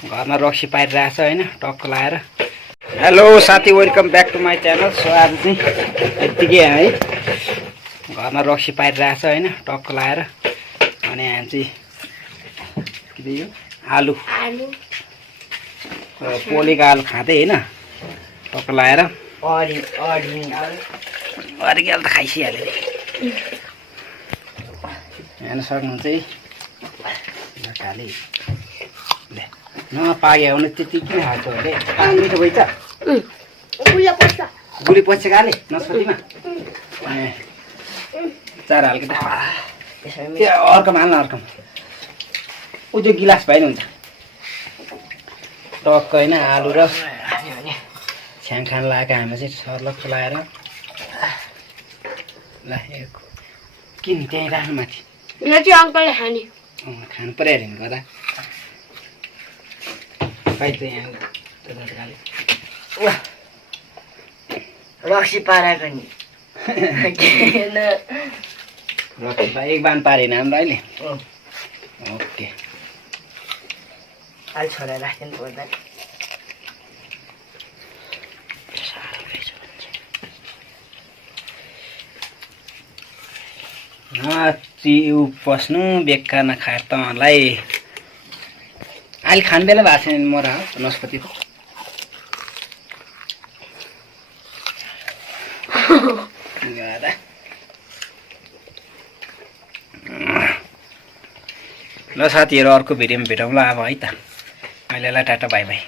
घरमा रक्सी पारिरहेछ हैन टक्क लाएर। हेलो साथी, welcome back to my channel. So आज चाहिँ यतिकै है घरमा रक्सी पारिरहेछ हैन टक्क लाएर। अनि यहाँ चाहिँ के दियो आलु पोलेको आलु खाँदै हैन टक्क लाएर। अरिगेल त खाइसिहाल्यो नि। हेर्न सक्नुहुन्छ है ढकाले नपागे भने त्यति किन हाल्छ अरे। मिठो भइछ गुली पछि गाले नस्पतिमा चार हाल्के त अर्कम हाल्न अर्कम ऊ त्यो गिलास भएन हुन्छ टक्क होइन। आलु र छ्याङ खान लगाएको हामी चाहिँ सर्लक्क लाएर ल किन त्यहीँ राख्नु माथि अङ्कलले खाने खानु पर्यो अरे गर्दा रक्सी पाराको नि एक बान पारेन हाम्रो अहिले। ओके अहिले छोरा राख्नु पर्दा चिउ पस्नु बेकार नखाएर तँलाई अहिले खानु बेला भएको छैन म र नस्पतिको। ल साथीहरू अर्को भिडियोमा भेटौँला अब है त। अहिलेलाई टाटा बाई बाई।